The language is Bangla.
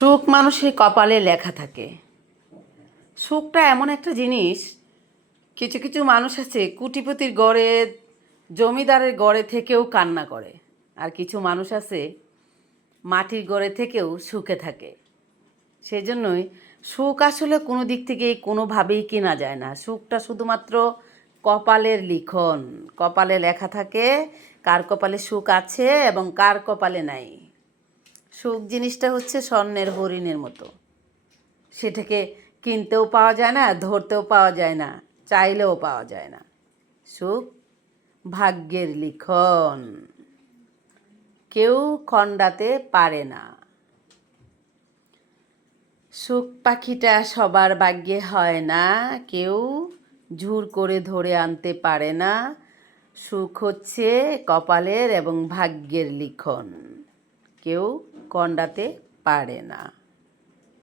সুখ মানুষের কপালে লেখা থাকে। সুখটা এমন একটা জিনিস, কিছু কিছু মানুষ আছে কোটিপতির গড়ে, জমিদারের গড়ে থেকেও কান্না করে, আর কিছু মানুষ আছে মাটির গড়ে থেকেও সুখে থাকে। সেজন্যই সুখ আসলে কোনো দিক থেকেই কোনোভাবেই কেনা যায় না। সুখটা শুধুমাত্র কপালের লিখন, কপালে লেখা থাকে কার কপালে সুখ আছে এবং কার কপালে নাই। সুখ জিনিসটা হচ্ছে স্বর্ণের হরিণের মতো, সেটাকে কিনতেও পাওয়া যায় না, ধরতেও পাওয়া যায় না, চাইলেও পাওয়া যায় না। সুখ ভাগ্যের লিখন, কেউ খণ্ডাতে পারে না। সুখ পাখিটা সবার ভাগ্যে হয় না, কেউ জোর করে ধরে আনতে পারে না। সুখ হচ্ছে কপালের এবং ভাগ্যের লিখন, কেউ খণ্ডাতে পারে না।